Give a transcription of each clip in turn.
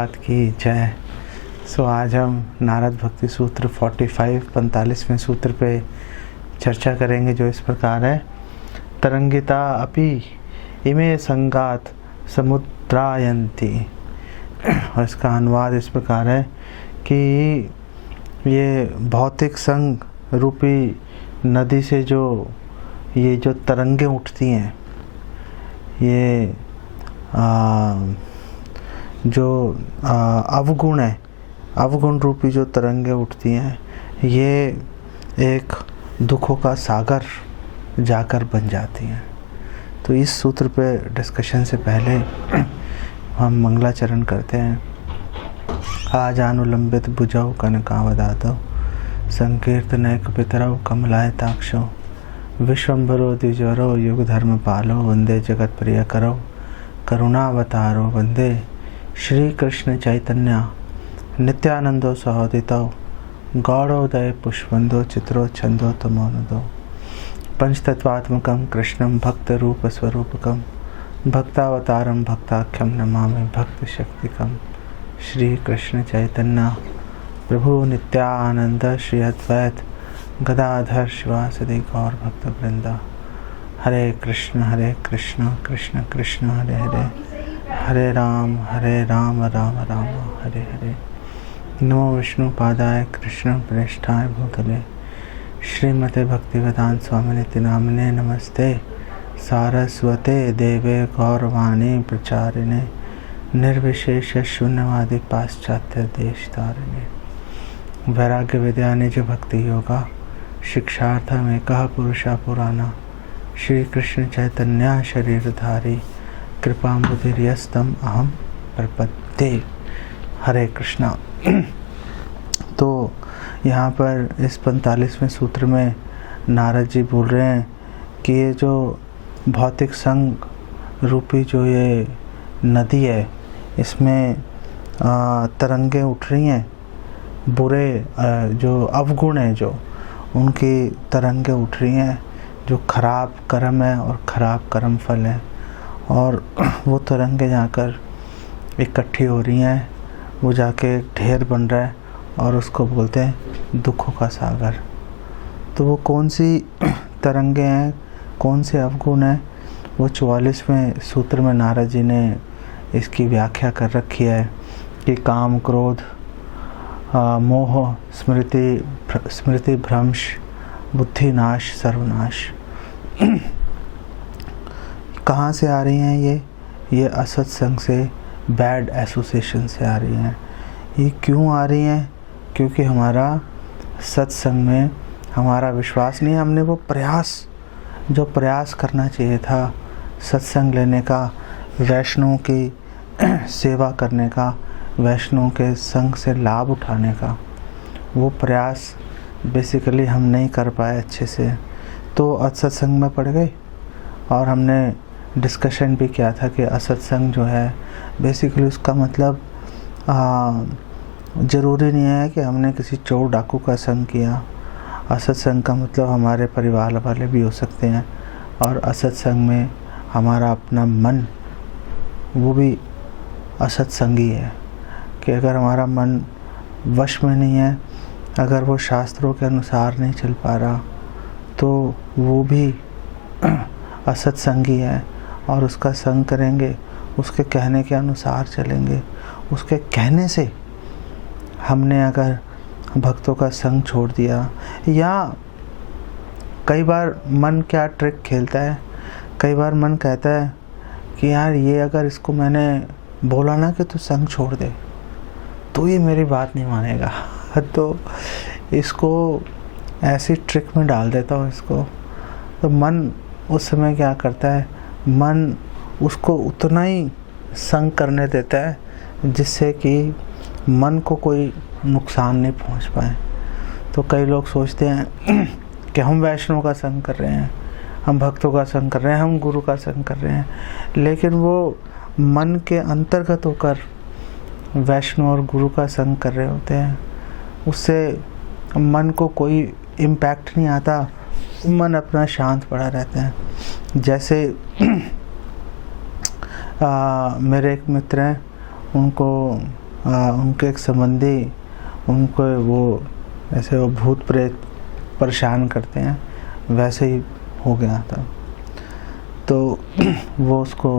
प्रभुपाद की जय। आज हम नारद भक्ति सूत्र 45-45वें सूत्र पे चर्चा करेंगे, जो इस प्रकार है। तरंगिता अपि इमे संगात समुद्रायन्ति। और इसका अनुवाद इस प्रकार है कि ये भौतिक संग रूपी नदी से जो तरंगे उठती हैं, ये अवगुण है, अवगुण रूपी जो तरंगे उठती हैं, ये एक दुखों का सागर जाकर बन जाती हैं। तो इस सूत्र पे डिस्कशन से पहले हम मंगलाचरण करते हैं। आज अनुलंबित भुजौ कनकावदातौ संकीर्तनैक पितरौ कमलायताक्षौ विश्वम्भरो द्विजवरो युग धर्म पालो वंदे जगत प्रिय करो करुणावतारो वंदे श्री कृष्ण चैतन्य नित्यानंदो सहोदितो गौड़ोदय पुष्पंदो चित्रो छंदो तमोनुदो पंचतत्वात्मकं कृष्णं भक्त रूप स्वरूपकं भक्तावतारं भक्ताख्यं नमामि भक्त शक्तिकं। श्री कृष्ण चैतन्य प्रभु नित्यानंद श्री अद्वैत गदाधर शिवासदि गौर भक्त वृंदा। हरे कृष्ण कृष्ण कृष्ण हरे हरे, हरे राम राम राम हरे हरे। नमो विष्णु पादाय कृष्ण प्रेष्ठाय भूतले श्रीमते भक्तिवेदांत स्वामिनिति नामिने नमस्ते सारस्वते देवे गौरवाणी प्रचारिणे निर्विशेष शून्यवादी पाश्चात्य देश तारिणे। वैराग्य विद्या निज भक्ति योगा शिक्षार्थमेकः पुरुषः पुराणः श्री कृष्ण चैतन्य शरीरधारी कृपाम्बुधिर्यस्तम् अहं प्रपद्ये। हरे कृष्णा। तो यहाँ पर इस 45वें सूत्र में नारद जी बोल रहे हैं कि ये जो भौतिक संग रूपी जो ये नदी है, इसमें तरंगे उठ रही हैं, बुरे जो अवगुण हैं, जो उनकी तरंगे उठ रही हैं, जो खराब कर्म है और खराब कर्म फल है, और वो तरंगे जाकर इकट्ठी हो रही हैं, वो जाके ढेर बन रहा है और उसको बोलते हैं दुखों का सागर। तो वो कौन सी तरंगे हैं, कौन से अवगुण हैं, वो 44वें सूत्र में नारद जी ने इसकी व्याख्या कर रखी है कि काम क्रोध मोह स्मृति भ्रंश बुद्धि नाश सर्वनाश। कहाँ से आ रही हैं ये असत्संग से, बैड एसोसिएशन से आ रही हैं। ये क्यों आ रही हैं? क्योंकि हमारा सत्संग में हमारा विश्वास नहीं है। हमने वो प्रयास करना चाहिए था सत्संग लेने का, वैष्णव की सेवा करने का, वैष्णव के संग से लाभ उठाने का, वो प्रयास बेसिकली हम नहीं कर पाए अच्छे से, तो असत्संग में पड़ गए। और हमने डिस्कशन भी किया था कि असत्संग जो है बेसिकली उसका मतलब ज़रूरी नहीं है कि हमने किसी चोर डाकू का संग किया। असत्संग का मतलब हमारे परिवार वाले भी हो सकते हैं, और असत्संग में हमारा अपना मन वो भी असत्संगी है। कि अगर हमारा मन वश में नहीं है, अगर वो शास्त्रों के अनुसार नहीं चल पा रहा, तो वो भी असत्संगी है। और उसका संग करेंगे, उसके कहने के अनुसार चलेंगे, उसके कहने से हमने अगर भक्तों का संग छोड़ दिया, या कई बार मन क्या ट्रिक खेलता है, कई बार मन कहता है कि यार ये अगर इसको मैंने बोला ना कि तू संग छोड़ दे, तो ये मेरी बात नहीं मानेगा। तो इसको ऐसी ट्रिक में डाल देता हूँ इसको। तो मन उस समय क्या करता है, मन उसको उतना ही संग करने देता है जिससे कि मन को कोई नुकसान नहीं पहुँच पाए। तो कई लोग सोचते हैं कि हम वैष्णव का संग कर रहे हैं, हम भक्तों का संग कर रहे हैं, हम गुरु का संग कर रहे हैं, लेकिन वो मन के अंतर्गत होकर वैष्णव और गुरु का संग कर रहे होते हैं। उससे मन को कोई इम्पैक्ट नहीं आता, मन अपना शांत पड़ा रहता है। जैसे मेरे एक मित्र हैं, उनको उनके एक संबंधी उनको वो ऐसे वो भूत प्रेत परेशान करते हैं, वैसे ही हो गया था। तो वो उसको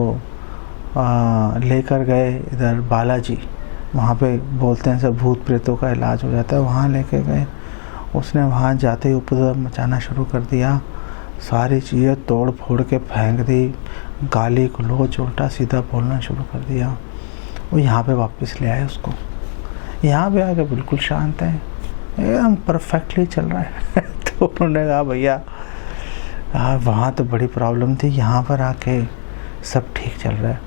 लेकर गए इधर बालाजी, वहाँ पे बोलते हैं सब भूत प्रेतों का इलाज हो जाता है, वहाँ लेके गए। उसने वहाँ जाते ही उपद्रव मचाना शुरू कर दिया, सारी चीज़ें तोड़ फोड़ के फेंक दी, गाली गलौज उल्टा सीधा बोलना शुरू कर दिया। वो यहाँ पे वापस ले आए उसको, यहाँ पे आके बिल्कुल शांत है, एकदम परफेक्टली चल रहा है। तो उन्होंने कहा भैया वहाँ तो बड़ी प्रॉब्लम थी, यहाँ पर आके सब ठीक चल रहा है।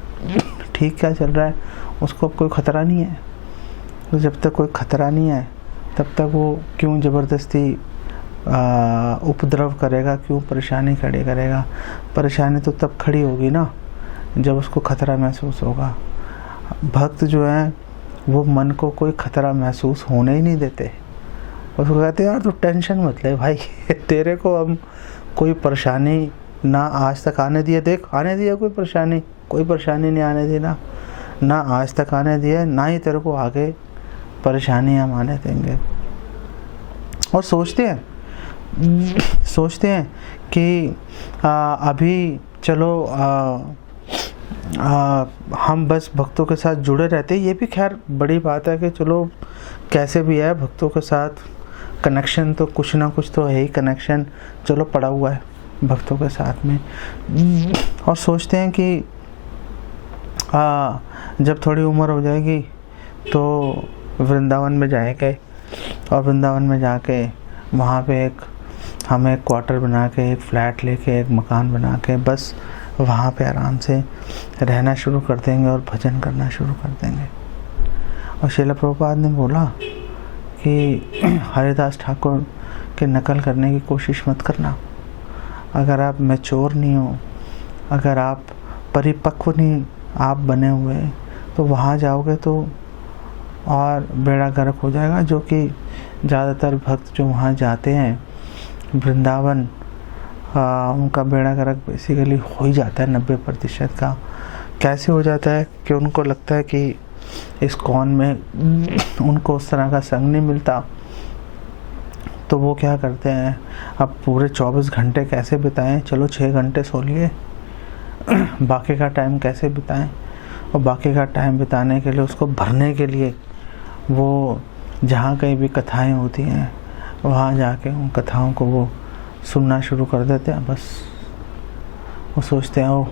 ठीक क्या चल रहा है, उसको अब कोई ख़तरा नहीं है। तो जब तक कोई ख़तरा नहीं है तब तक वो क्यों ज़बरदस्ती उपद्रव करेगा, क्यों परेशानी खड़ी करेगा। परेशानी तो तब खड़ी होगी ना जब उसको ख़तरा महसूस होगा। भक्त जो है वो मन को कोई ख़तरा महसूस होने ही नहीं देते। उसको कहते हैं यार तू टेंशन मत ले भाई, तेरे को हम कोई परेशानी ना आज तक आने दिया, देख आने दिया कोई परेशानी नहीं आने दी ना आज तक आने दिया, ना ही तेरे को आगे परेशानी हम आने देंगे। और सोचते हैं कि अभी चलो हम बस भक्तों के साथ जुड़े रहते हैं। ये भी खैर बड़ी बात है कि चलो कैसे भी है भक्तों के साथ कनेक्शन तो कुछ ना कुछ तो है ही, कनेक्शन चलो पड़ा हुआ है भक्तों के साथ में। और सोचते हैं कि जब थोड़ी उम्र हो जाएगी तो वृंदावन में जाएंगे, और वृंदावन में जाके वहाँ पे हम एक क्वार्टर बना के, एक फ्लैट लेके, एक मकान बना के बस वहाँ पे आराम से रहना शुरू कर देंगे और भजन करना शुरू कर देंगे। और श्रील प्रभुपाद ने बोला कि हरिदास ठाकुर के नकल करने की कोशिश मत करना। अगर आप मैच्योर नहीं हो, अगर आप परिपक्व नहीं आप बने हुए, तो वहाँ जाओगे तो और बेड़ा गर्क हो जाएगा। जो कि ज़्यादातर भक्त जो वहाँ जाते हैं वृंदावन, उनका बेड़ा गर्क बेसिकली हो ही जाता है 90% का। कैसे हो जाता है कि उनको लगता है कि इस कौन में उनको उस तरह का संग नहीं मिलता, तो वो क्या करते हैं अब पूरे 24 घंटे कैसे बिताएं, चलो 6 घंटे सो लिए, बाकी का टाइम कैसे बिताएं। और बाकी का टाइम बिताने के लिए उसको भरने के लिए वो जहाँ कहीं भी कथाएं होती हैं वहाँ जाके उन कथाओं को वो सुनना शुरू कर देते हैं। बस वो सोचते हैं ओ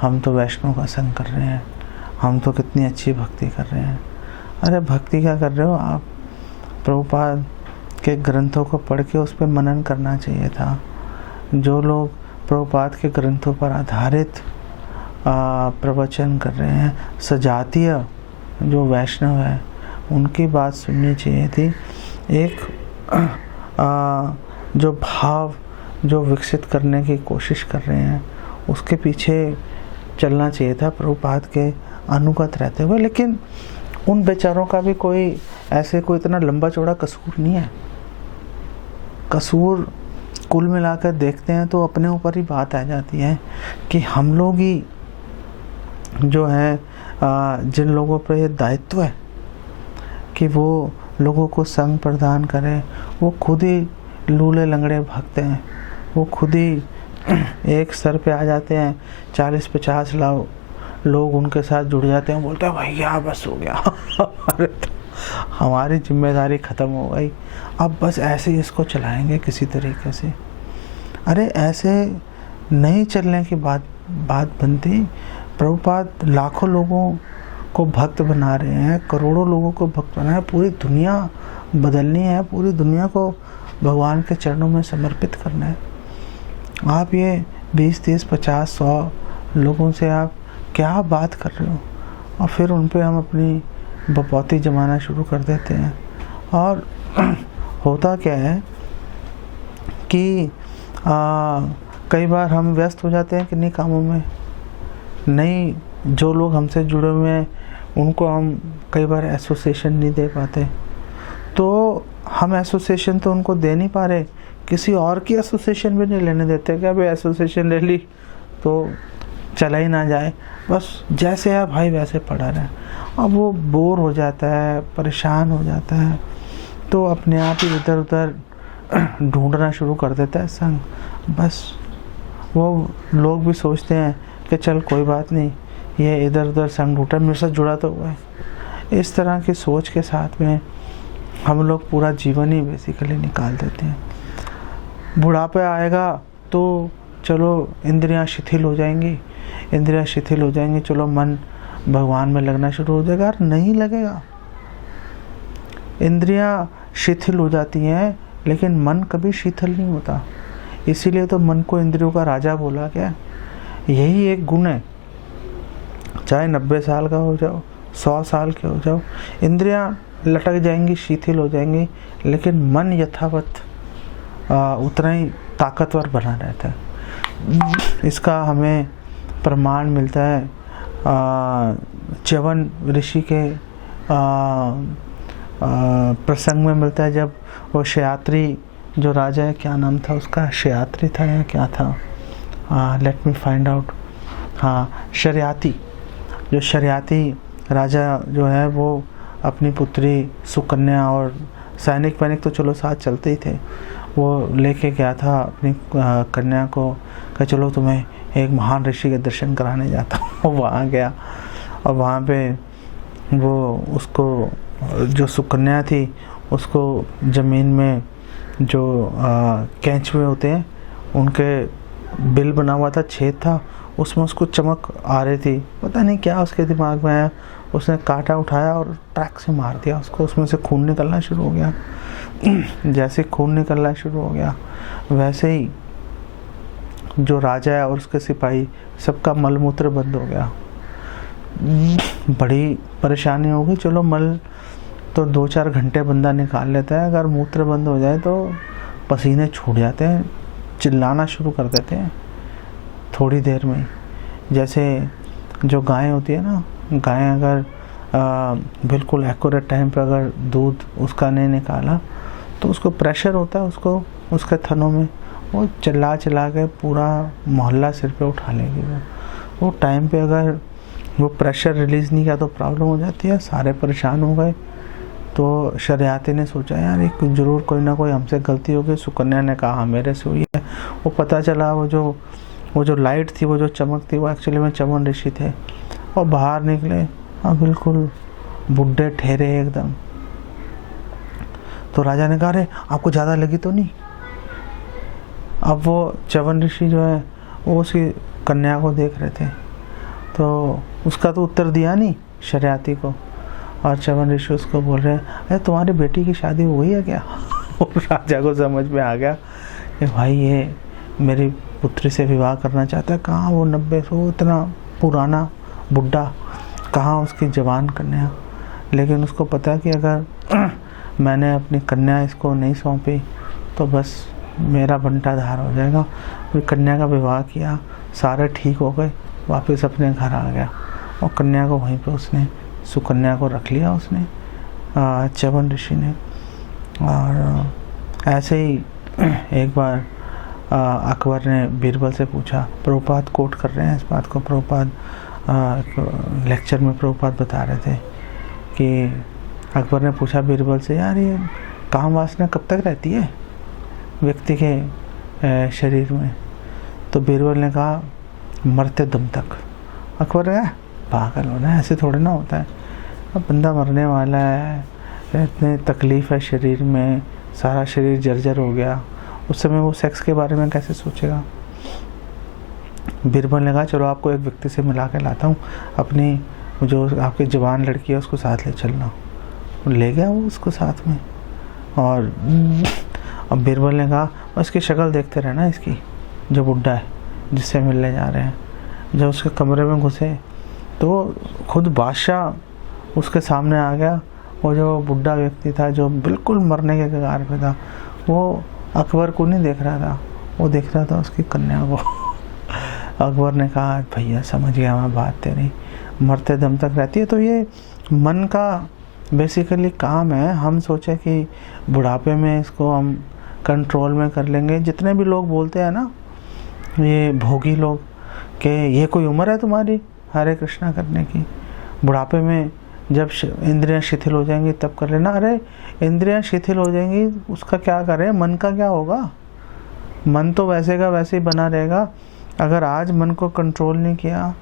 हम तो वैष्णव का संग कर रहे हैं, हम तो कितनी अच्छी भक्ति कर रहे हैं। अरे भक्ति क्या कर रहे हो आप, प्रभुपाद के ग्रंथों को पढ़ के उस पर मनन करना चाहिए था। जो लोग प्रभुपाद के ग्रंथों पर आधारित प्रवचन कर रहे हैं, सजातीय जो वैष्णव है उनकी बात सुननी चाहिए थी। एक जो भाव जो विकसित करने की कोशिश कर रहे हैं उसके पीछे चलना चाहिए था प्रभुपाद के अनुगत रहते हुए। लेकिन उन बेचारों का भी कोई इतना लंबा चौड़ा कसूर नहीं है। कसूर कुल मिलाकर देखते हैं तो अपने ऊपर ही बात आ जाती है कि हम लोग ही जो है जिन लोगों पर ये दायित्व है कि वो लोगों को संग प्रदान करें, वो खुद ही लूले लंगड़े भक्त हैं। वो खुद ही एक स्तर पे आ जाते हैं, 40-50 लाख लोग उनके साथ जुड़ जाते हैं, बोलते हैं भैया बस हो गया। अरे तो हमारी जिम्मेदारी ख़त्म हो गई, अब बस ऐसे ही इसको चलाएंगे किसी तरीके से। अरे ऐसे नहीं चलने की बात बनती। प्रभुपाद लाखों लोगों को भक्त बना रहे हैं, करोड़ों लोगों को भक्त बना रहे हैं। पूरी दुनिया बदलनी है, पूरी दुनिया को भगवान के चरणों में समर्पित करना है। आप ये 20, 30, 50, 100 लोगों से आप क्या बात कर रहे हो, और फिर उन पे हम अपनी बपौती जमाना शुरू कर देते हैं। और होता क्या है कि कई बार हम व्यस्त हो जाते हैं किन्हीं कामों में, नहीं जो लोग हमसे जुड़े हुए हैं उनको हम कई बार एसोसिएशन नहीं दे पाते, तो हम एसोसिएशन तो उनको दे नहीं पा रहे, किसी और की एसोसिएशन भी नहीं लेने देते कि अभी एसोसिएशन ले ली तो चला ही ना जाए, बस जैसे है भाई वैसे पड़ा रहे। अब वो बोर हो जाता है, परेशान हो जाता है, तो अपने आप ही इधर उधर ढूंढना शुरू कर देता है संग। बस वो लोग भी सोचते हैं कि चल कोई बात नहीं, ये इधर उधर संग ढूंढा, मेरे साथ जुड़ा तो हुआ है। इस तरह की सोच के साथ में हम लोग पूरा जीवन ही बेसिकली निकाल देते हैं। बुढ़ापा आएगा तो चलो इंद्रियां शिथिल हो जाएंगी, इंद्रियां शिथिल हो जाएंगी, चलो मन भगवान में लगना शुरू हो जाएगा। नहीं लगेगा। इंद्रियां शिथिल हो जाती हैं लेकिन मन कभी शिथिल नहीं होता। इसीलिए तो मन को इंद्रियों का राजा बोला गया। यही एक गुण है। चाहे 90 साल का हो जाओ, 100 साल के हो जाओ, इंद्रियां लटक जाएंगी, शिथिल हो जाएंगी, लेकिन मन यथावत उतना ही ताकतवर बना रहता है। इसका हमें प्रमाण मिलता है च्यवन ऋषि के प्रसंग में मिलता है। जब वो क्षयात्री जो राजा है, क्या नाम था उसका, क्षयात्री था या क्या था, लेट मी फाइंड आउट, हाँ शर्याती। जो शर्याती राजा जो है वो अपनी पुत्री सुकन्या और सैनिक वैनिक तो चलो साथ चलते ही थे, वो लेके गया था अपनी कन्या को कि चलो तुम्हें एक महान ऋषि के दर्शन कराने जाता हूँ। वहाँ गया और वहाँ पे वो उसको जो सुकन्या थी उसको ज़मीन में जो केंचुए होते हैं उनके बिल बना हुआ था, छेद था, उसमें उसको चमक आ रही थी। पता नहीं क्या उसके दिमाग में आया, उसने कांटा उठाया और ट्रैक से मार दिया उसको। उसमें से खून निकलना शुरू हो गया। जैसे खून निकलना शुरू हो गया वैसे ही जो राजा है और उसके सिपाही सबका मलमूत्र बंद हो गया। बड़ी परेशानी हो गई। चलो मल तो 2-4 घंटे बंदा निकाल लेता है, अगर मूत्र बंद हो जाए तो पसीने छूट जाते हैं, चिल्लाना शुरू कर देते हैं थोड़ी देर में। जैसे जो गाय होती है ना, गाय अगर बिल्कुल एक्यूरेट टाइम पर अगर दूध उसका नहीं निकाला तो उसको प्रेशर होता है, उसको उसके थनों में, वो चिल्ला चिल्ला के पूरा मोहल्ला सिर पे उठा लेगी। वो टाइम पे अगर वो प्रेशर रिलीज़ नहीं किया तो प्रॉब्लम हो जाती है। सारे परेशान हो गए। तो शर्याती ने सोचा यार एक ज़रूर कोई ना कोई हमसे गलती हो गई। सुकन्या ने कहा मेरे से हुई है। वो पता चला वो जो लाइट थी, वो जो चमक थी, वो एक्चुअली में च्यवन ऋषि थे। और बाहर निकले, हाँ बिल्कुल बुढ़े ठहरे एकदम। तो राजा ने कहा अरे आपको ज़्यादा लगी तो नहीं। अब वो च्यवन ऋषि जो है वो उसकी कन्या को देख रहे थे, तो उसका तो उत्तर दिया नहीं शर्याती को। और च्यवन ऋषि उसको बोल रहे हैं अरे तुम्हारी बेटी की शादी हो गई है क्या? और राजा को समझ में आ गया कि भाई ये मेरी पुत्री से विवाह करना चाहता है। कहाँ वो 90 इतना पुराना बुढ़ा, कहाँ उसकी जवान कन्या। लेकिन उसको पता है कि अगर मैंने अपनी कन्या इसको नहीं सौंपी तो बस मेरा बंटाधार हो जाएगा। फिर कन्या का विवाह किया, सारे ठीक हो गए, वापस अपने घर आ गया और कन्या को वहीं पे उसने सुकन्या को रख लिया उसने, च्यवन ऋषि ने। और ऐसे ही एक बार अकबर ने बीरबल से पूछा, प्रभुपाद कोट कर रहे हैं इस बात को, प्रभुपाद लेक्चर में प्रभुपाद बता रहे थे कि अकबर ने पूछा बीरबल से यार ये काम वासना कब तक रहती है व्यक्ति के शरीर में? तो बीरबल ने कहा मरते दम तक। अकबर ने कहा पागल होना, ऐसे थोड़े ना होता है, अब बंदा मरने वाला है, इतने तकलीफ़ है शरीर में, सारा शरीर जर्जर हो गया, उस समय वो सेक्स के बारे में कैसे सोचेगा? बीरबल ने कहा चलो आपको एक व्यक्ति से मिला के लाता हूँ, अपनी जो आपकी जवान लड़की है उसको साथ ले चलना। ले गया वो उसको साथ में। और अब बीरबल ने कहा उसकी शक्ल देखते रहना, इसकी जो बुढ़ा है जिससे मिलने जा रहे हैं। जब उसके कमरे में घुसे तो खुद बादशाह उसके सामने आ गया। वो जो बुढ़ा व्यक्ति था जो बिल्कुल मरने के कगार पे था, वो अकबर को नहीं देख रहा था, वो देख रहा था उसकी कन्या को। अकबर ने कहा भैया समझ गया मैं बात तेरी, मरते दम तक रहती है। तो ये मन का बेसिकली काम है। हम सोचे कि बुढ़ापे में इसको हम कंट्रोल में कर लेंगे। जितने भी लोग बोलते हैं ना ये भोगी लोग कि ये कोई उम्र है तुम्हारी हरे कृष्णा करने की, बुढ़ापे में जब इंद्रियां शिथिल हो जाएंगी तब कर लेना। अरे इंद्रियां शिथिल हो जाएंगी उसका क्या करें, मन का क्या होगा? मन तो वैसे का वैसे ही बना रहेगा। अगर आज मन को कंट्रोल नहीं किया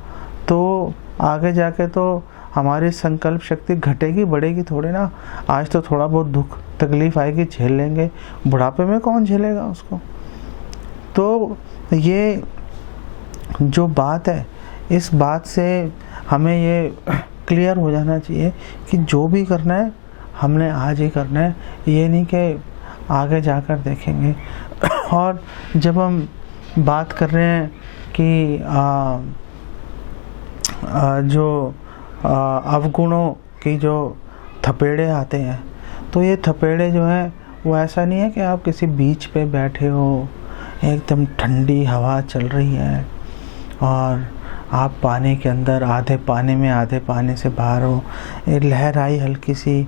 तो आगे जाके तो हमारी संकल्प शक्ति घटेगी बढ़ेगी थोड़ी ना। आज तो थोड़ा बहुत दुख तकलीफ आएगी, झेल लेंगे, बुढ़ापे में कौन झेलेगा उसको? तो ये जो बात है, इस बात से हमें ये क्लियर हो जाना चाहिए कि जो भी करना है हमने आज ही करना है, ये नहीं कि आगे जाकर देखेंगे। और जब हम बात कर रहे हैं कि जो अवगुणों की जो थपेड़े आते हैं, तो ये थपेड़े जो हैं वो ऐसा नहीं है कि आप किसी बीच पे बैठे हो, एकदम ठंडी हवा चल रही है और आप पानी के अंदर आधे पानी में आधे पानी से बाहर हो, एक लहर आई हल्की सी,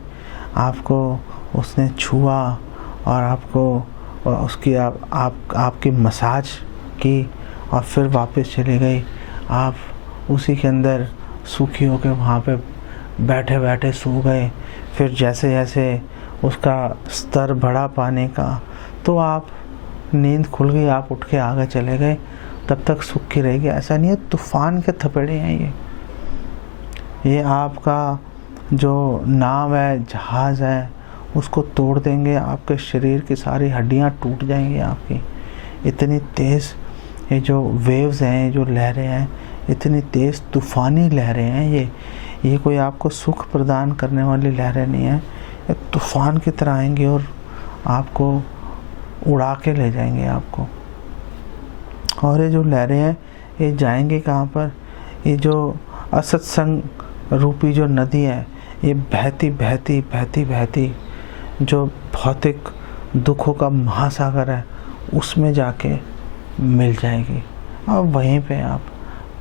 आपको उसने छुआ और आपको उसकी आपकी मसाज की और फिर वापस चली गई। आप उसी के अंदर सूखी होकर वहाँ पे बैठे बैठे सो गए। फिर जैसे जैसे उसका स्तर बढ़ा पानी का तो आप नींद खुल गई, आप उठ के आगे चले गए, तब तक सूखी रहेगी। ऐसा नहीं है, तूफान के थपेड़े हैं ये आपका जो नाव है, जहाज़ है, उसको तोड़ देंगे। आपके शरीर की सारी हड्डियां टूट जाएंगी आपकी। इतनी तेज़ ये जो वेव्स हैं, जो लहरें हैं, इतनी तेज़ तूफ़ानी लहरें हैं ये कोई आपको सुख प्रदान करने वाली लहरें नहीं हैं। ये तूफ़ान की तरह आएंगी और आपको उड़ा के ले जाएंगे आपको। और ये जो लहरें हैं ये जाएंगे कहाँ पर? ये जो असत्संग रूपी जो नदी है, ये बहती बहती बहती बहती जो भौतिक दुखों का महासागर है उसमें जाके मिल जाएगी। और वहीं पे आप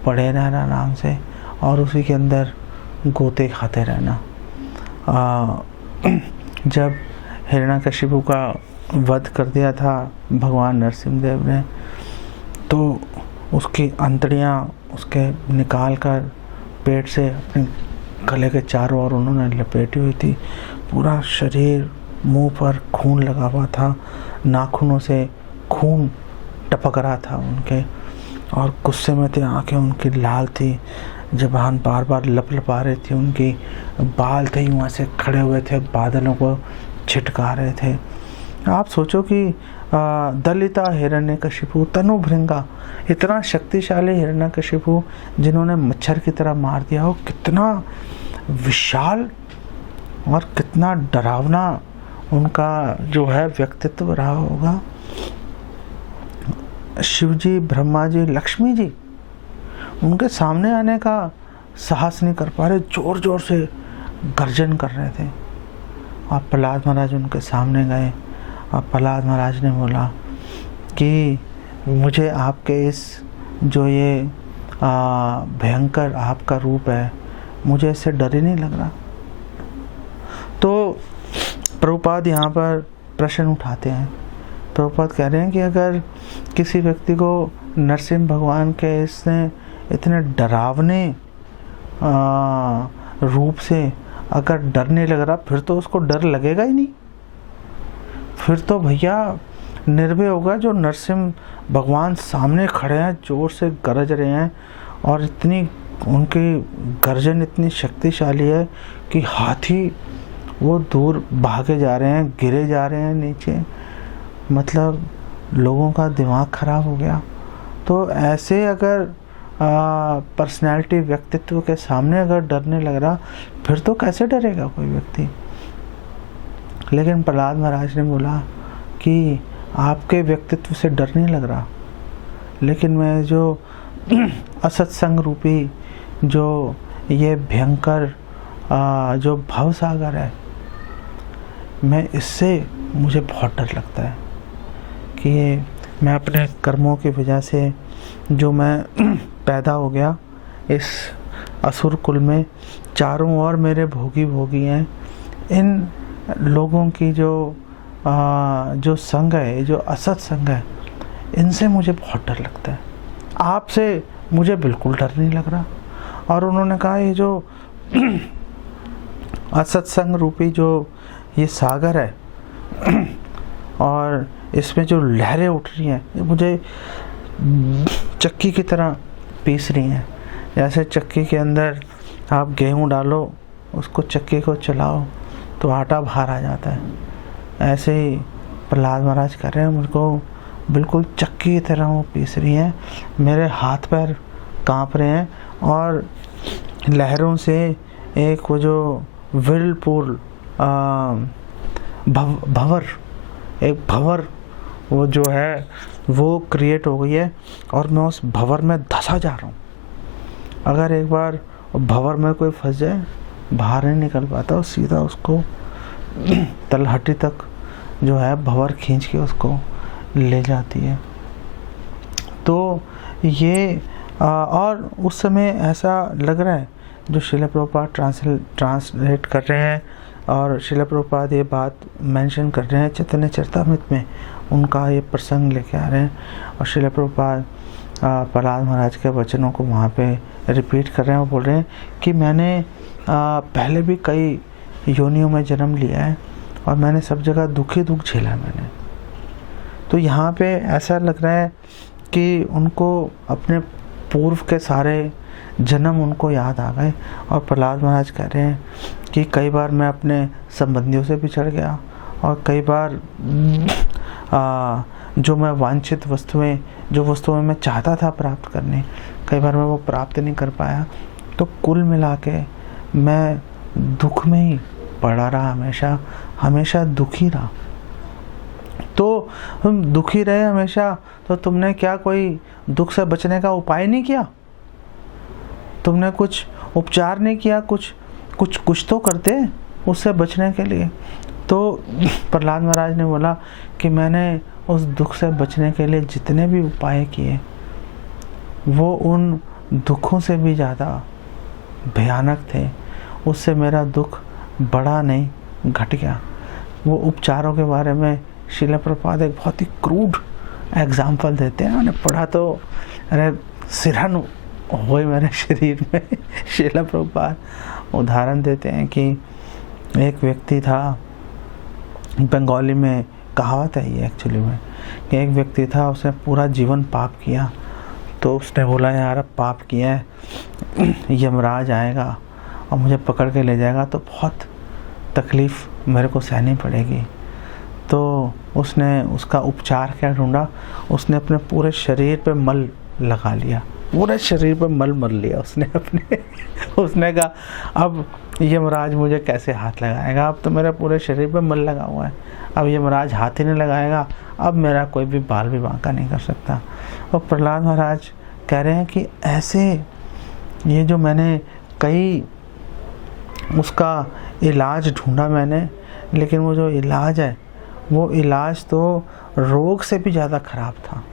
पड़े रहना आराम से और उसी के अंदर गोते खाते रहना। जब हिरण्यकशिपु का वध कर दिया था भगवान नरसिंहदेव ने, तो उसकी अंतड़ियाँ उसके निकाल कर पेट से अपने गले के चारों ओर उन्होंने लपेटी हुई थी। पूरा शरीर, मुंह पर खून लगा हुआ था, नाखूनों से खून टपक रहा था उनके, और गुस्से में थे, आंखें उनकी लाल थी, ज़बान बार बार लपलपा रही थी, उनकी बाल थे वहाँ से खड़े हुए थे, बादलों को छिटका रहे थे। आप सोचो कि दलिता हिरण्यकशिपु तनुभृंगा, इतना शक्तिशाली हिरण्यकशिपु जिन्होंने मच्छर की तरह मार दिया हो, कितना विशाल और कितना डरावना उनका जो है व्यक्तित्व रहा होगा। शिव जी, ब्रह्मा जी, लक्ष्मी जी उनके सामने आने का साहस नहीं कर पा रहे, जोर जोर से गर्जन कर रहे थे। और प्रहलाद महाराज उनके सामने गए और प्रहलाद महाराज ने बोला कि मुझे आपके इस जो ये भयंकर आपका रूप है, मुझे इससे डर ही नहीं लग रहा। तो प्रभुपाद यहाँ पर प्रश्न उठाते हैं। प्रभुपाद कह रहे हैं कि अगर किसी व्यक्ति को नरसिंह भगवान के इसने इतने डरावने रूप से अगर डर नहीं लग रहा, फिर तो उसको डर लगेगा ही नहीं। फिर तो भैया निर्भय होगा। जो नरसिंह भगवान सामने खड़े हैं, जोर से गरज रहे हैं और इतनी उनकी गर्जन इतनी शक्तिशाली है कि हाथी वो दूर भागे जा रहे हैं, गिरे जा रहे हैं नीचे, मतलब लोगों का दिमाग खराब हो गया। तो ऐसे अगर पर्सनैलिटी व्यक्तित्व के सामने अगर डरने लग रहा, फिर तो कैसे डरेगा कोई व्यक्ति। लेकिन प्रहलाद महाराज ने बोला कि आपके व्यक्तित्व से डर नहीं लग रहा, लेकिन मैं जो असत्संग रूपी जो ये भयंकर जो भवसागर है, मैं इससे मुझे बहुत डर लगता है कि ये मैं अपने कर्मों की वजह से जो मैं पैदा हो गया इस असुर कुल में, चारों ओर मेरे भोगी भोगी हैं। इन लोगों की जो संग है, जो असत संग है, इनसे मुझे बहुत डर लगता है। आपसे मुझे बिल्कुल डर नहीं लग रहा। और उन्होंने कहा ये जो असत्संग रूपी जो ये सागर है और इसमें जो लहरें उठ रही हैं, ये मुझे चक्की की तरह पीस रही हैं। जैसे चक्की के अंदर आप गेहूँ डालो, उसको चक्की को चलाओ तो आटा बाहर आ जाता है, ऐसे ही प्रहलाद महाराज कर रहे हैं, मुझको बिल्कुल चक्की की तरह वो पीस रही हैं। मेरे हाथ पैर कांप रहे हैं और लहरों से एक वो जो विरलपूल भंवर वो जो है वो क्रिएट हो गई है और मैं उस भंवर में धंसा जा रहा हूँ। अगर एक बार भंवर में कोई फंस जाए, बाहर नहीं निकल पाता, और सीधा उसको तलहटी तक जो है भंवर खींच के उसको ले जाती है। तो ये और उस समय ऐसा लग रहा है जो श्रील प्रभुपाद ट्रांसलेट कर रहे हैं और श्रील प्रभुपाद ये बात मेंशन कर रहे हैं चैतन्य चरितामृत में, उनका ये प्रसंग लेके आ रहे हैं और श्रील प्रभुपाद प्रहलाद महाराज के वचनों को वहाँ पे रिपीट कर रहे हैं। वो बोल रहे हैं कि मैंने पहले भी कई योनियों में जन्म लिया है और मैंने सब जगह दुख ही दुख झेला मैंने। तो यहाँ पे ऐसा लग रहा है कि उनको अपने पूर्व के सारे जन्म उनको याद आ गए और प्रहलाद महाराज कह रहे हैं कि कई बार मैं अपने संबंधियों से बिछड़ गया और कई बार जो मैं वांछित वस्तुएं, जो वस्तुएं मैं चाहता था प्राप्त करने, कई बार मैं वो प्राप्त नहीं कर पाया। तो कुल मिला के मैं दुख में ही पड़ा रहा, हमेशा दुखी रहा। तो हम दुखी रहे हमेशा, तो तुमने क्या कोई दुख से बचने का उपाय नहीं किया? तुमने कुछ उपचार नहीं किया? कुछ तो करते उससे बचने के लिए। तो प्रहलाद महाराज ने बोला कि मैंने उस दुख से बचने के लिए जितने भी उपाय किए वो उन दुखों से भी ज़्यादा भयानक थे, उससे मेरा दुख बढ़ा नहीं, घट गया। वो उपचारों के बारे में श्रील प्रभुपाद एक बहुत ही क्रूड एग्जाम्पल देते हैं। मैंने पढ़ा तो अरे सिरहन हो मेरे शरीर में। श्रील प्रभुपाद उदाहरण देते हैं कि एक व्यक्ति था, बंगाली में कहावत है ये एक्चुअली में, कि एक व्यक्ति था, उसने पूरा जीवन पाप किया। तो उसने बोला यार अब पाप किया है, यमराज आएगा और मुझे पकड़ के ले जाएगा तो बहुत तकलीफ़ मेरे को सहनी पड़ेगी। तो उसने उसका उपचार क्या ढूंढा, उसने अपने पूरे शरीर पे मल लगा लिया, पूरे शरीर पे मल मर लिया उसने अपने। उसने कहा अब यमराज मुझे कैसे हाथ लगाएगा, अब तो मेरे पूरे शरीर पे मल लगा हुआ है, अब यमराज हाथ ही नहीं लगाएगा, अब मेरा कोई भी बाल भी बांका नहीं कर सकता। और प्रहलाद महाराज कह रहे हैं कि ऐसे ये जो मैंने कई उसका इलाज ढूंढा मैंने, लेकिन वो जो इलाज है वो इलाज तो रोग से भी ज़्यादा ख़राब था।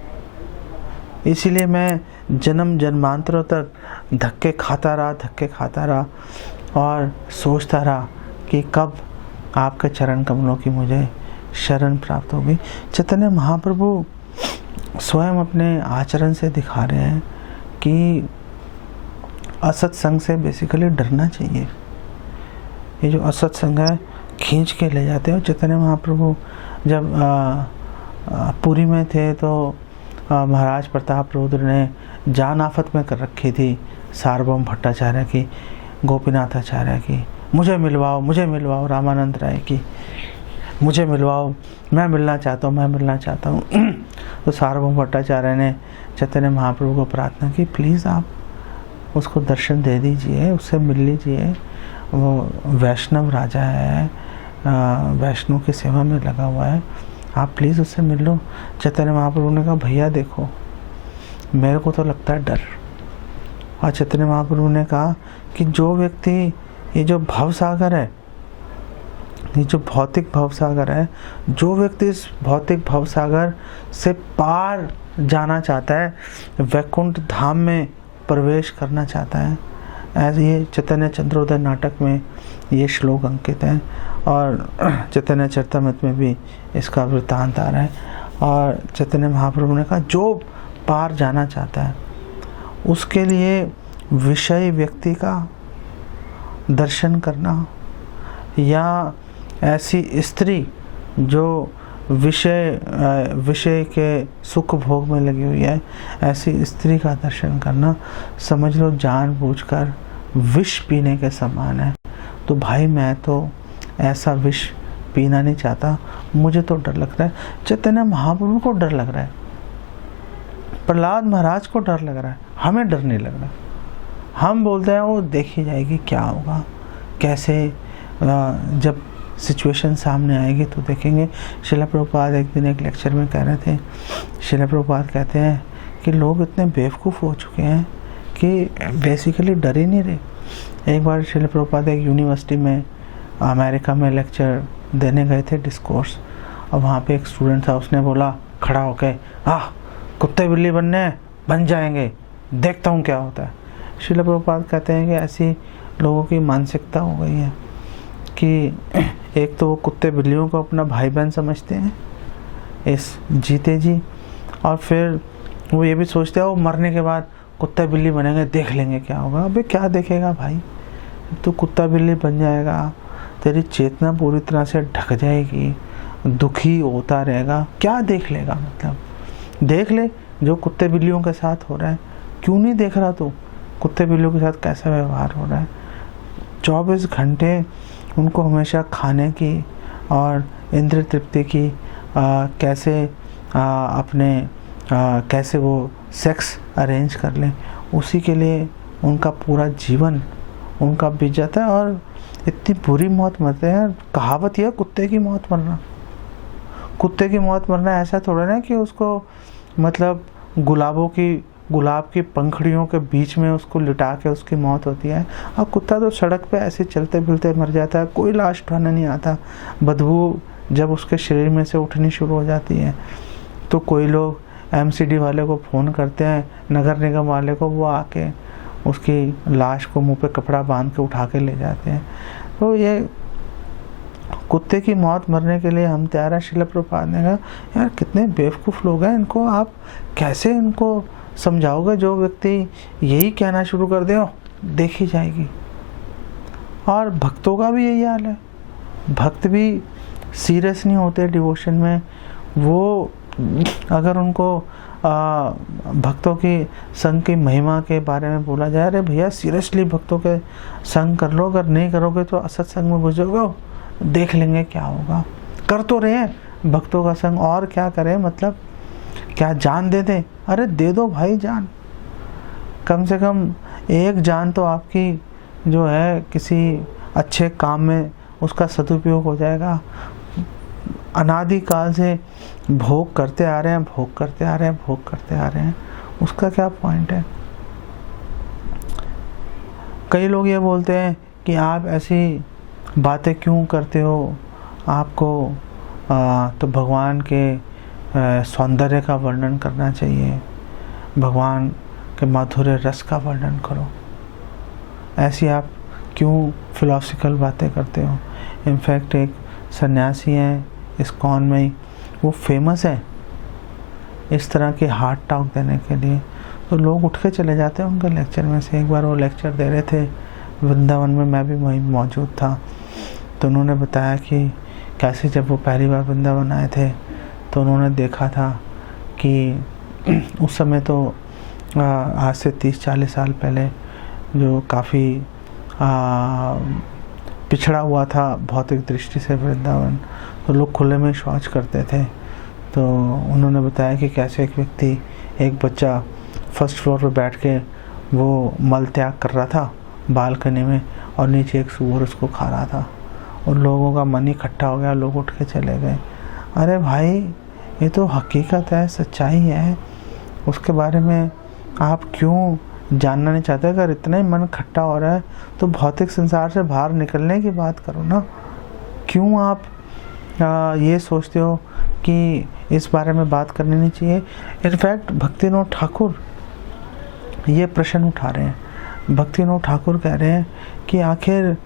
इसीलिए मैं जन्म जन्मांतरों तक धक्के खाता रहा और सोचता रहा कि कब आपके चरण कमलों की मुझे शरण प्राप्त होगी। चैतन्य महाप्रभु स्वयं अपने आचरण से दिखा रहे हैं कि असत्संग से बेसिकली डरना चाहिए। ये जो असत्संग है खींच के ले जाते हैं। चैतन्य महाप्रभु जब पुरी में थे तो महाराज प्रताप रुद्र ने जान आफत में कर रखी थी सार्वभौम भट्टाचार्य की, गोपीनाथाचार्य की, मुझे मिलवाओ रामानंद राय की, मुझे मिलवाओ, मैं मिलना चाहता हूँ। तो सार्वभौम भट्टाचार्य ने चैतन्य महाप्रभु को प्रार्थना की, प्लीज़ आप उसको दर्शन दे दीजिए, उससे मिल लीजिए, वो वैष्णव राजा है, वैष्णव की सेवा में लगा हुआ है, आप प्लीज़ उससे मिल लो। चैतन्य महाप्रभु ने कहा भैया देखो मेरे को तो लगता है डर। और चैतन्य महाप्रभु ने कहा कि जो व्यक्ति ये जो भवसागर है, ये जो भौतिक भवसागर है, जो व्यक्ति इस भौतिक भवसागर से पार जाना चाहता है, वैकुंठ धाम में प्रवेश करना चाहता है, ऐसे ये चैतन्य चंद्रोदय नाटक में ये श्लोक अंकित है और चैतन्य चरितामृत में भी इसका वृत्तांत आ रहा है। और चैतन्य महाप्रभु ने कहा जो पार जाना चाहता है उसके लिए विषय व्यक्ति का दर्शन करना या ऐसी स्त्री जो विषय के सुख भोग में लगी हुई है, ऐसी स्त्री का दर्शन करना समझ लो जानबूझकर विष पीने के समान है। तो भाई मैं तो ऐसा विष पीना नहीं चाहता, मुझे तो डर लग रहा है। चैतन्य महाप्रभु को डर लग रहा है, प्रहलाद महाराज को डर लग रहा है, हमें डर नहीं लग रहा। हम बोलते हैं वो देखी जाएगी क्या होगा, कैसे जब सिचुएशन सामने आएगी तो देखेंगे। श्रील प्रभुपाद एक दिन एक लेक्चर में कह रहे थे, श्रील प्रभुपाद कहते हैं कि लोग इतने बेवकूफ़ हो चुके हैं कि बेसिकली डर ही नहीं रहे। एक बार श्रील प्रभुपाद एक यूनिवर्सिटी में अमेरिका में लेक्चर देने गए थे, डिस्कोर्स, और वहाँ पे एक स्टूडेंट था, उसने बोला खड़ा होके, कुत्ते बिल्ली बन जाएंगे, देखता हूँ क्या होता है। श्रील प्रभुपाद कहते हैं कि ऐसी लोगों की मानसिकता हो गई है कि एक तो वो कुत्ते बिल्लियों को अपना भाई बहन समझते हैं इस जीते जी, और फिर वो ये भी सोचते हैं वो मरने के बाद कुत्ता बिल्ली बनेंगे, देख लेंगे क्या होगा। अबे क्या देखेगा भाई, तो कुत्ता बिल्ली बन जाएगा, तेरी चेतना पूरी तरह से ढक जाएगी, दुखी होता रहेगा, क्या देख लेगा। मतलब देख ले जो कुत्ते बिल्लियों के साथ हो रहा है, क्यों नहीं देख रहा तू कुत्ते बिल्लियों के साथ कैसा व्यवहार हो रहा है। 24 घंटे उनको हमेशा खाने की और इंद्रिय तृप्ति की कैसे कैसे वो सेक्स अरेंज कर लें, उसी के लिए उनका पूरा जीवन उनका बीत जाता है, और इतनी बुरी मौत मरते हैं। कहावत यह कुत्ते की मौत मरना, कुत्ते की मौत मरना ऐसा थोड़ा ना कि उसको मतलब गुलाब की पंखड़ियों के बीच में उसको लिटा के उसकी मौत होती है। और कुत्ता तो सड़क पे ऐसे चलते फिरते मर जाता है, कोई लाश उठाने नहीं आता। बदबू जब उसके शरीर में से उठनी शुरू हो जाती है तो कोई लोग एमसीडी वाले को फ़ोन करते हैं, नगर निगम वाले को, वो आके उसकी लाश को मुंह पे कपड़ा बांध के उठा के ले जाते हैं। तो ये कुत्ते की मौत मरने के लिए हम तैयार हैं। श्रील प्रभुपाद ने कहा यार कितने बेवकूफ़ लोग हैं, इनको आप कैसे इनको समझाओगे। जो व्यक्ति यही कहना शुरू कर दे देखी जाएगी। और भक्तों का भी यही हाल है, भक्त भी सीरियस नहीं होते डिवोशन में। वो अगर उनको भक्तों की संग की महिमा के बारे में बोला जाए, अरे भैया सीरियसली भक्तों के संग कर लो, अगर नहीं करोगे तो असत्संग में घुस जाओगे, देख लेंगे क्या होगा। कर तो रहे हैं भक्तों का संग, और क्या करें, मतलब क्या जान दे दें। अरे दे दो भाई जान, कम से कम एक जान तो आपकी जो है किसी अच्छे काम में उसका सदुपयोग हो जाएगा। अनादि काल से भोग करते आ रहे हैं, उसका क्या पॉइंट है। कई लोग ये बोलते हैं कि आप ऐसी बातें क्यों करते हो, आपको तो भगवान के सौंदर्य का वर्णन करना चाहिए, भगवान के माधुर्य रस का वर्णन करो, ऐसी आप क्यों फिलॉसफिकल बातें करते हो। इनफैक्ट एक सन्यासी हैं इस्कॉन में ही, वो फेमस है इस तरह के हार्ट टॉक देने के लिए, तो लोग उठ के चले जाते हैं उनके लेक्चर में से। एक बार वो लेक्चर दे रहे थे वृंदावन में, मैं भी वहीं मौजूद था, तो उन्होंने बताया कि कैसे जब वो पहली बार वृंदावन आए थे तो उन्होंने देखा था कि उस समय तो आज से 30-40 साल पहले जो काफ़ी पिछड़ा हुआ था भौतिक दृष्टि से वृंदावन, तो लोग खुले में शौच करते थे। तो उन्होंने बताया कि कैसे एक बच्चा फर्स्ट फ्लोर पर बैठ के वो मल त्याग कर रहा था बालकनी में, और नीचे एक सूअर उसको खा रहा था, और लोगों का मन इकट्ठा हो गया, लोग उठ के चले गए। अरे भाई ये तो हकीकत है, सच्चाई है, उसके बारे में आप क्यों जानना नहीं चाहते। अगर इतना ही मन इकट्ठा हो रहा है तो भौतिक संसार से बाहर निकलने की बात करो ना। क्यों आप ये सोचते हो कि इस बारे में बात करनी नहीं चाहिए। इनफैक्ट भक्तिविनोद ठाकुर ये प्रश्न उठा रहे हैं, भक्तिविनोद ठाकुर कह रहे हैं कि आखिर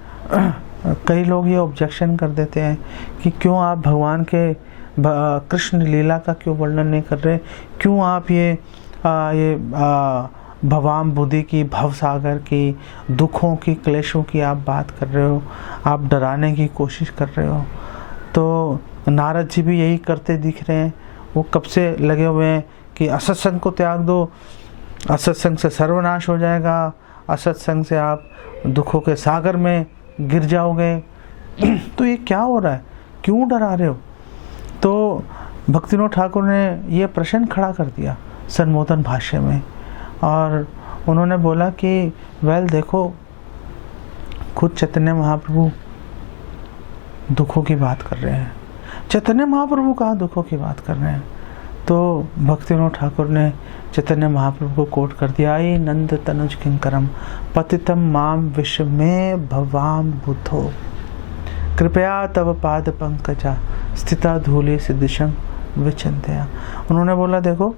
कई लोग ये ऑब्जेक्शन कर देते हैं कि क्यों आप भगवान के कृष्ण लीला का क्यों वर्णन नहीं कर रहे, क्यों आप ये भवाम बुद्धि की, भव सागर की, दुखों की, क्लेशों की आप बात कर रहे हो, आप डराने की कोशिश कर रहे हो। तो नारद जी भी यही करते दिख रहे हैं। वो कब से लगे हुए हैं कि असत्संग को त्याग दो, असत्संग से सर्वनाश हो जाएगा, असत्संग से आप दुखों के सागर में गिर जाओगे। तो ये क्या हो रहा है, क्यों डरा रहे हो? तो भक्तिविनोद ठाकुर ने ये प्रश्न खड़ा कर दिया संबोधन भाष्य में, और उन्होंने बोला कि देखो, खुद चैतन्य महाप्रभु दुखों की बात कर रहे हैं। चैतन्य महाप्रभु कहाँ दुखों की बात कर रहे हैं? तो भक्तिविनोद ठाकुर ने चैतन्य महाप्रभु को कोट कर दिया, आई नंद तनुज किंकरम पतितम माम विषमे भवाम बुद्धो कृपया तव पाद पंकजा स्थिता धूलि सिद्धिशं विचिंतया। उन्होंने बोला, देखो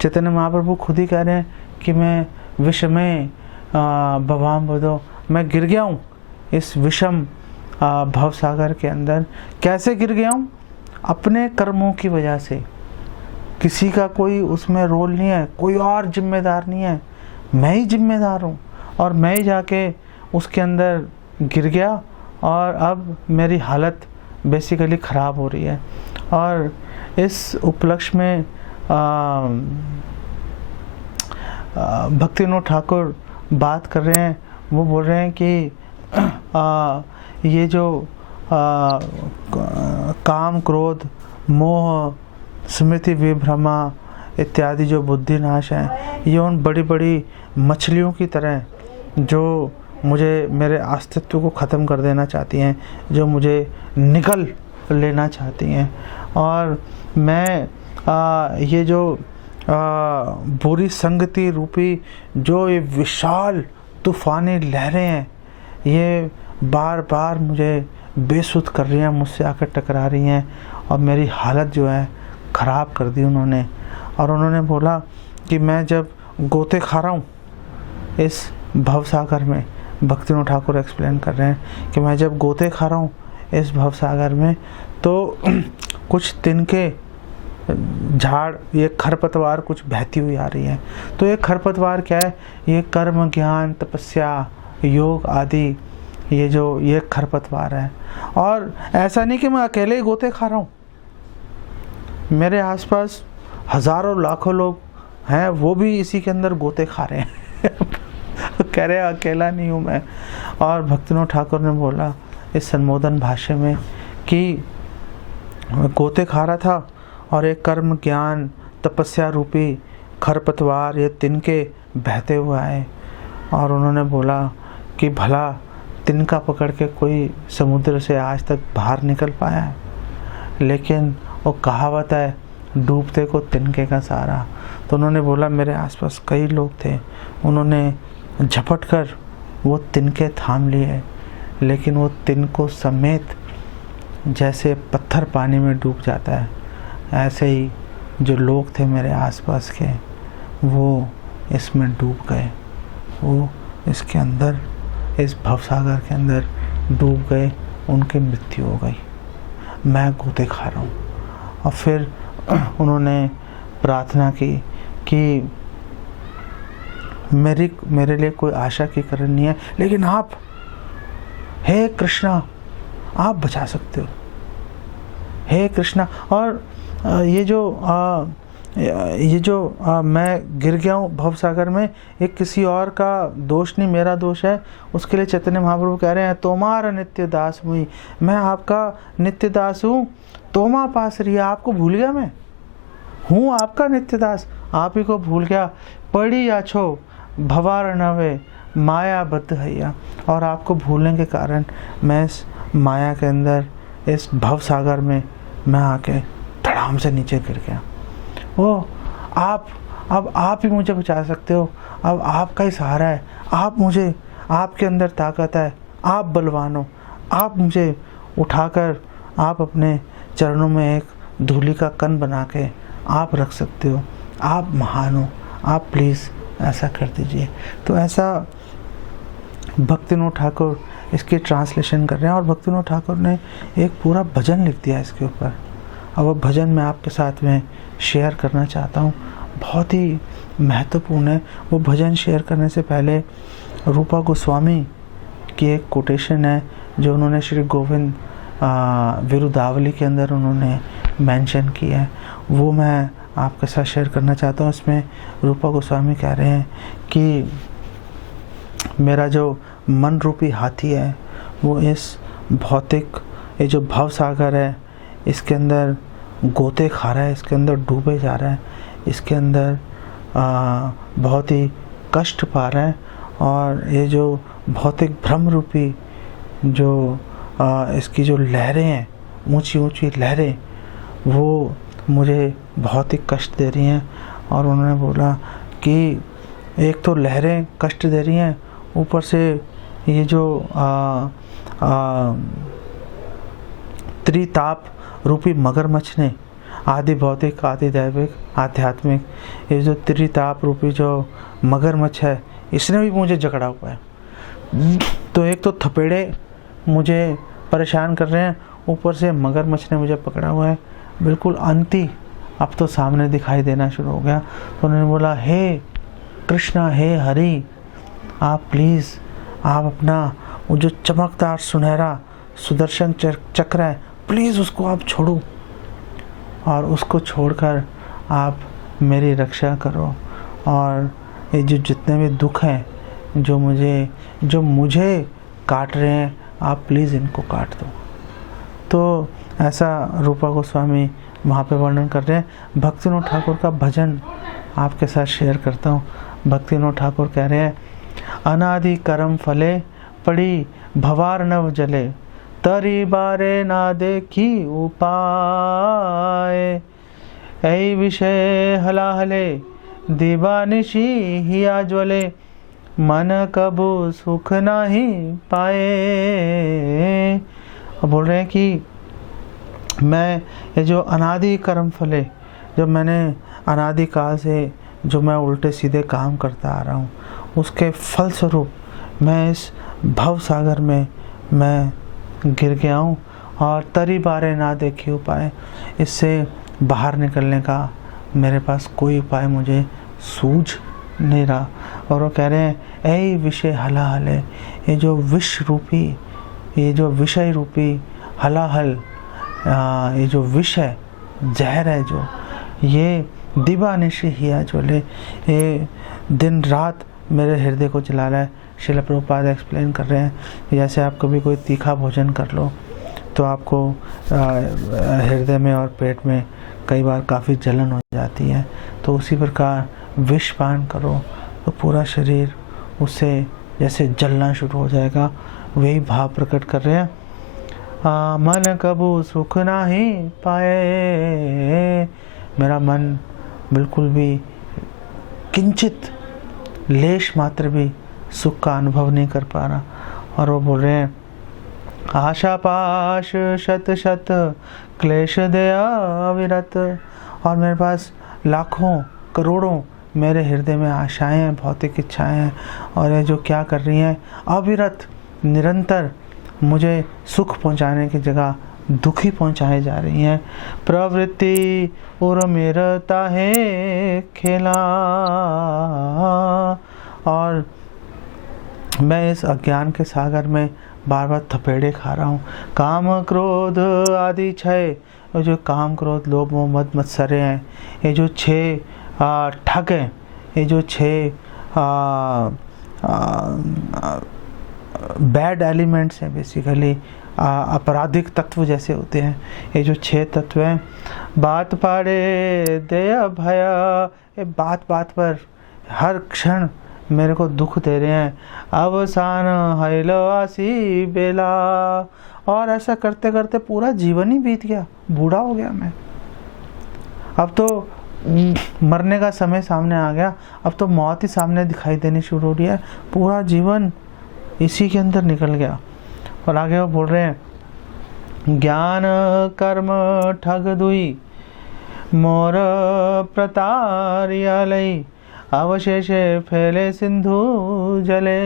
चैतन्य महाप्रभु खुद ही कह रहे हैं कि मैं विषमे भवाम बुद्धो, मैं गिर गया हूँ इस विषम भव सागर के अंदर। कैसे गिर गया हूँ? अपने कर्मों की वजह से। किसी का कोई उसमें रोल नहीं है, कोई और जिम्मेदार नहीं है, मैं ही जिम्मेदार हूँ, और मैं ही जाके उसके अंदर गिर गया, और अब मेरी हालत बेसिकली ख़राब हो रही है। और इस उपलक्ष्य में भक्तिविनोद ठाकुर बात कर रहे हैं। वो बोल रहे हैं कि ये जो काम, क्रोध, मोह, स्मृति विभ्रमा इत्यादि जो बुद्धि नाश हैं, ये उन बड़ी बड़ी मछलियों की तरह जो मुझे, मेरे अस्तित्व को ख़त्म कर देना चाहती हैं, जो मुझे निगल लेना चाहती हैं। और मैं ये जो बुरी संगति रूपी जो ये विशाल तूफ़ानी लहरें हैं, ये बार बार मुझे बेसुध कर रही हैं, मुझसे आकर टकरा रही हैं, और मेरी हालत जो है ख़राब कर दी उन्होंने। और उन्होंने बोला कि मैं जब गोते खा रहा हूँ इस भवसागर में, भक्तिविनोद ठाकुर एक्सप्लेन कर रहे हैं कि मैं जब गोते खा रहा हूँ इस भवसागर में, तो कुछ तिनके झाड़, ये खरपतवार कुछ बहती हुई आ रही है। तो ये खरपतवार क्या है? ये कर्म, ज्ञान, तपस्या, योग आदि, ये खरपतवार है। और ऐसा नहीं कि मैं अकेले ही गोते खा रहा हूँ, मेरे आसपास हज़ारों लाखों लोग हैं, वो भी इसी के अंदर गोते खा रहे हैं। कह रहे हैं अकेला नहीं हूँ मैं। और भक्तिविनोद ठाकुर ने बोला इस संबोधन भाष्य में कि गोते खा रहा था, और एक कर्म, ज्ञान, तपस्या रूपी खरपतवार, ये तिनके बहते हुए आए। और उन्होंने बोला कि भला तिनका पकड़ के कोई समुद्र से आज तक बाहर निकल पाया है? लेकिन वो कहावत है, डूबते को तिनके का सहारा। तो उन्होंने बोला मेरे आसपास कई लोग थे, उन्होंने झपट कर वो तिनके थाम लिए, लेकिन वो तिनको समेत जैसे पत्थर पानी में डूब जाता है, ऐसे ही जो लोग थे मेरे आसपास के, वो इसमें डूब गए, वो इसके अंदर, इस भवसागर के अंदर डूब गए, उनकी मृत्यु हो गई। मैं गोते खा रहा हूँ। और फिर उन्होंने प्रार्थना की कि मेरे लिए कोई आशा की किरण नहीं है, लेकिन आप, हे कृष्णा, आप बचा सकते हो, हे कृष्णा। और ये जो मैं गिर गया हूँ भवसागर में, ये किसी और का दोष नहीं, मेरा दोष है। उसके लिए चैतन्य महाप्रभु कह रहे हैं, तोमार नित्य दास हुई, मैं आपका नित्य दास हूँ। तोमा पास रही, आपको भूल गया, मैं हूँ आपका नित्य दास, आप ही को भूल गया। पड़ी आछो भवार नवे माया बद्ध हैया। और आपको भूलने के कारण मैं इस माया के अंदर, इस भवसागर में मैं आके धड़ाम से नीचे गिर गया। वो अब आप ही मुझे बचा सकते हो, अब आपका ही सहारा है, आप मुझे, आपके अंदर ताकत है, आप बलवान हो, आप मुझे उठाकर आप अपने चरणों में एक धूलि का कण बना के आप रख सकते हो, आप महान हो, आप प्लीज़ ऐसा कर दीजिए। तो ऐसा भक्तिविनोद ठाकुर इसकी ट्रांसलेशन कर रहे हैं। और भक्तिविनोद ठाकुर ने एक पूरा भजन लिख दिया इसके ऊपर। अब वो भजन मैं आपके साथ में शेयर करना चाहता हूँ। बहुत ही महत्वपूर्ण है। वो भजन शेयर करने से पहले रूपा गोस्वामी की एक कोटेशन है जो उन्होंने श्री गोविंद विरुदावली के अंदर उन्होंने मेंशन किया है, वो मैं आपके साथ शेयर करना चाहता हूँ। इसमें रूपा गोस्वामी कह रहे हैं कि मेरा जो मन रूपी हाथी है वो इस भौतिक, ये जो भव सागर है, इसके अंदर गोते खा रहा है, इसके अंदर डूबे जा रहा है, इसके अंदर बहुत ही कष्ट पा रहा है। और ये जो भौतिक भ्रम रूपी जो इसकी जो लहरें हैं, ऊंची ऊंची लहरें, वो मुझे बहुत ही कष्ट दे रही हैं। और उन्होंने बोला कि एक तो लहरें कष्ट दे रही हैं, ऊपर से ये जो त्रिताप रूपी मगरमच्छ ने, आदि भौतिक, आदि दैविक, आध्यात्मिक, ये जो त्रिताप रूपी जो मगरमच्छ है, इसने भी मुझे जकड़ा हुआ है। तो एक तो थपेड़े मुझे परेशान कर रहे हैं, ऊपर से मगरमच्छ ने मुझे पकड़ा हुआ है, बिल्कुल अंती अब तो सामने दिखाई देना शुरू हो गया। तो उन्होंने बोला, हे कृष्णा, हे हरि, आप प्लीज़ आप अपना वो जो चमकदार सुनहरा सुदर्शन चक्र है, प्लीज़ उसको आप छोड़ो और उसको छोड़कर आप मेरी रक्षा करो। और ये जो जितने भी दुख हैं जो मुझे काट रहे हैं, आप प्लीज़ इनको काट दो। तो ऐसा रूपा गोस्वामी वहाँ पे वर्णन कर रहे हैं। भक्तिविनोद ठाकुर का भजन आपके साथ शेयर करता हूँ। भक्तिविनोद ठाकुर कह रहे हैं, अनादि कर्म फले पड़ी भवार्णव जले, तरी बारे ना देखी उपाय, ऐ विषय हलाहले दीवानिशी हिया ज्वले, मन कबू सुख नाही पाए। बोल रहे हैं कि मैं ये जो अनादि कर्म फले, जब मैंने अनादि काल से जो मैं उल्टे सीधे काम करता आ रहा हूँ, उसके फलस्वरूप मैं इस भव सागर में मैं गिर गया हूँ और तरी बारे ना देखी उपाय, इससे बाहर निकलने का मेरे पास कोई उपाय मुझे सूझ नहीं रहा। और वो कह रहे हैं, ऐ विषय हलाहल, ये जो विष रूपी, ये जो विषय रूपी हलाहल, ये जो विष है, जहर है, जो ये दिवानिशी हिया ज्वले, ये दिन रात मेरे हृदय को जला रहा है। श्रील प्रभुपाद एक्सप्लेन कर रहे हैं, जैसे आप कभी कोई तीखा भोजन कर लो तो आपको हृदय में और पेट में कई बार काफ़ी जलन हो जाती है, तो उसी प्रकार विष पान करो तो पूरा शरीर उससे जैसे जलना शुरू हो जाएगा। वही भाव प्रकट कर रहे हैं, मन कबू सुख नाही पाए, मेरा मन बिल्कुल भी किंचित लेश मात्र भी सुख का अनुभव नहीं कर पा रहा। और वो बोल रहे हैं, आशा पाश शत शत क्लेश दया अविरत, और मेरे पास लाखों करोड़ों मेरे हृदय में आशाएं हैं, भौतिक इच्छाएं हैं, और ये जो क्या कर रही हैं, अविरत निरंतर मुझे सुख पहुंचाने की जगह दुखी पहुंचाए जा रही हैं। प्रवृत्ति और मेरता है खेला, और मैं इस अज्ञान के सागर में बार बार थपेड़े खा रहा हूँ। काम क्रोध आदि क्षय, जो काम क्रोध लोभ मोह मद मत्सरे हैं, ये जो 6 ठग हैं, ये जो 6 बैड एलिमेंट्स हैं, बेसिकली आपराधिक तत्व जैसे होते हैं, ये जो 6 तत्व हैं। बात पाड़े दया भया, ये बात बात पर हर क्षण मेरे को दुख दे रहे हैं। अवसान हैलो आसी बेला, और ऐसा करते करते पूरा जीवन ही बीत गया, बूढ़ा हो गया मैं। अब तो मरने का समय सामने आ गया, अब तो मौत ही सामने दिखाई देनी शुरू हो रही है, पूरा जीवन इसी के अंदर निकल गया। और आगे वो बोल रहे हैं, ज्ञान कर्म ठग दुई, मोर प्रतारिया लई, अवशेषे फैले सिंधु जले।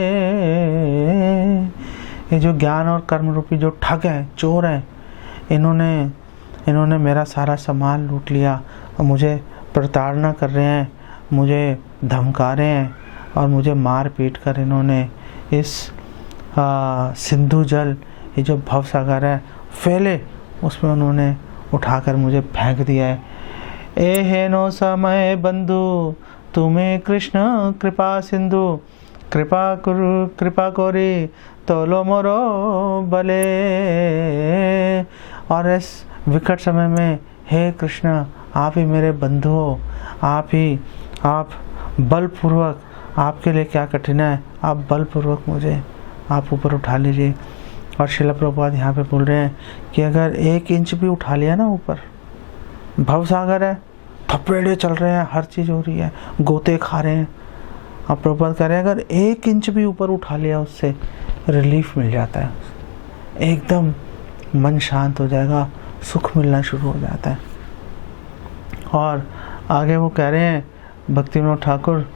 ये जो ज्ञान और कर्म रूपी जो ठग हैं, चोर हैं, इन्होंने मेरा सारा सामान लूट लिया और मुझे प्रताड़ना कर रहे हैं, मुझे धमका रहे हैं और मुझे मार पीट कर इन्होंने इस सिंधु जल, ये जो भव सागर है फैले, उसमें उन्होंने उठाकर मुझे फेंक दिया है। ए हेनो समय बंधु तुम्हें कृष्ण कृपा सिंधु, कृपा कोरी तोलो मोरो भले। और इस विकट समय में हे कृष्ण, आप ही मेरे बंधु हो, आप बलपूर्वक, आपके लिए क्या कठिन है, आप बलपूर्वक मुझे आप ऊपर उठा लीजिए। और श्रील प्रभुपाद यहाँ पे बोल रहे हैं कि अगर 1 इंच भी उठा लिया ना ऊपर, भव सागर है, थपेड़े चल रहे हैं, हर चीज़ हो रही है, गोते खा रहे हैं, अब प्रभुपाद कह रहे हैं अगर 1 इंच भी ऊपर उठा लिया उससे रिलीफ मिल जाता है, एकदम मन शांत हो जाएगा, सुख मिलना शुरू हो जाता है। और आगे वो कह रहे हैं भक्ति विनोद ठाकुर,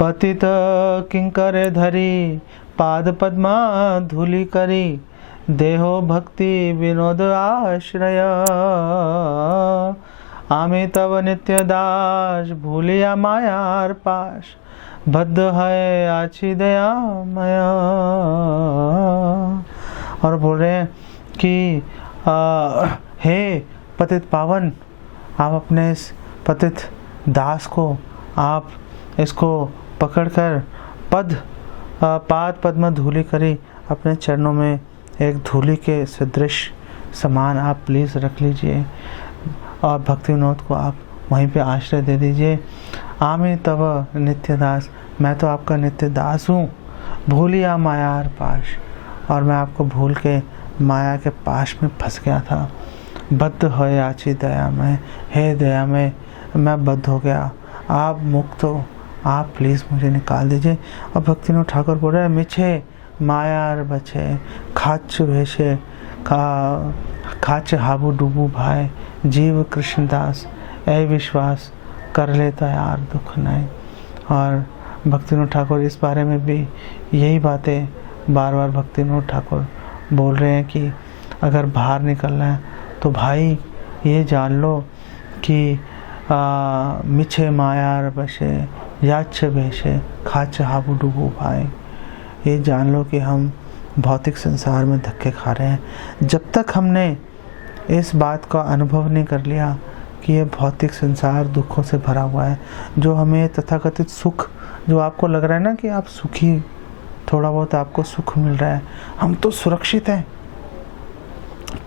पतित किंकर धरी पाद पद्मा धूलि करी, देहो भक्ति विनोद आश्रय, आमे तव नित्य दास भूलिया मायार पाश, बद्ध है आची दया मया। और बोल रहे हैं कि हे पतित पावन, आप अपने इस पतित दास को आप इसको पकड़कर पाद पद्म धूलि करी, अपने चरणों में एक धूलि के सदृश समान आप प्लीज़ रख लीजिए और भक्ति विनोद को आप वहीं पे आश्रय दे दीजिए। आमे तव नित्य दास, मैं तो आपका नित्य दास हूँ, भूलिया मायार पाश, और मैं आपको भूल के माया के पाश में फंस गया था। बद्ध हो आची दया में, हे दया में मैं बद्ध हो गया, आप मुक्त हो, आप प्लीज़ मुझे निकाल दीजिए। और भक्ति विनोद ठाकुर बोल रहे हैं मिछे मायार बचे, खाच भेषे खाच हाबू डूबू भाई, जीव कृष्णदास ऐ विश्वास कर लेता यार दुख नहीं। और भक्ति विनोद ठाकुर इस बारे में भी यही बातें बार बार भक्ति विनोद ठाकुर बोल रहे हैं कि अगर बाहर निकलना है तो भाई ये जान लो कि मिछे मायार बसे याच भेषे खाच हाबू डूबू भाई, ये जान लो कि हम भौतिक संसार में धक्के खा रहे हैं। जब तक हमने इस बात का अनुभव नहीं कर लिया कि ये भौतिक संसार दुखों से भरा हुआ है, जो हमें तथाकथित सुख, जो आपको लग रहा है ना कि आप सुखी, थोड़ा बहुत आपको सुख मिल रहा है, हम तो सुरक्षित हैं,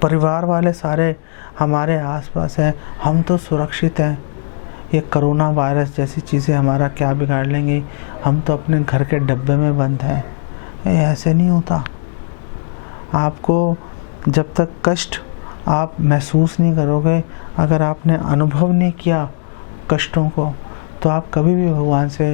परिवार वाले सारे हमारे आसपास हैं, हम तो सुरक्षित हैं, ये कोरोना वायरस जैसी चीज़ें हमारा क्या बिगाड़ लेंगी, हम तो अपने घर के डब्बे में बंद हैं। ये ऐसे नहीं होता। आपको जब तक कष्ट आप महसूस नहीं करोगे, अगर आपने अनुभव नहीं किया कष्टों को, तो आप कभी भी भगवान से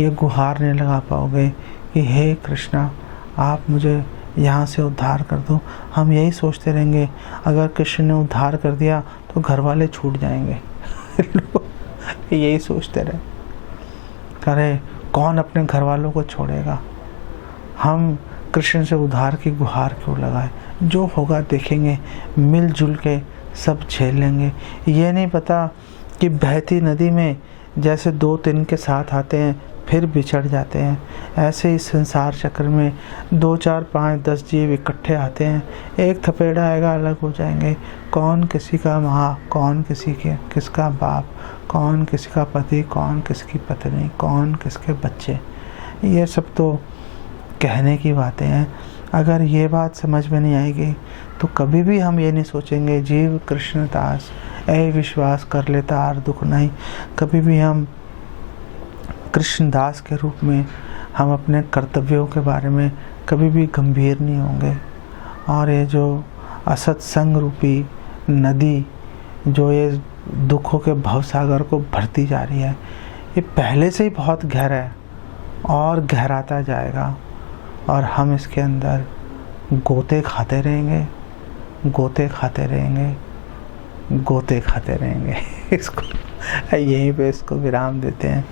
ये गुहार नहीं लगा पाओगे कि हे कृष्णा, आप मुझे यहाँ से उद्धार कर दो। हम यही सोचते रहेंगे, अगर कृष्ण ने उद्धार कर दिया तो घर वाले छूट जाएंगे। यही सोचते रहे, अरे कौन अपने घर वालों को छोड़ेगा, हम कृष्ण से उद्धार की गुहार क्यों लगाए, जो होगा देखेंगे, मिलजुल के सब झेल लेंगे। ये नहीं पता कि बहती नदी में जैसे 2-3 के साथ आते हैं फिर बिछड़ जाते हैं, ऐसे इस संसार चक्र में 2, 4, 5, 10 जीव इकट्ठे आते हैं, एक थपेड़ा आएगा अलग हो जाएंगे। कौन किसी का माँ, कौन किसका बाप, कौन किसी का पति, कौन किसकी पत्नी, कौन किसके बच्चे, ये सब तो कहने की बातें हैं। अगर ये बात समझ में नहीं आएगी तो कभी भी हम ये नहीं सोचेंगे जीव कृष्ण दास ऐ विश्वास कर लेता आर दुख नहीं। कभी भी हम कृष्णदास के रूप में हम अपने कर्तव्यों के बारे में कभी भी गंभीर नहीं होंगे। और ये जो असत्संग रूपी नदी जो ये दुखों के भवसागर को भरती जा रही है, ये पहले से ही बहुत गहरा है और गहराता जाएगा, और हम इसके अंदर गोते खाते रहेंगे, गोते खाते रहेंगे, गोते खाते रहेंगे। इसको यहीं पे इसको विराम देते हैं।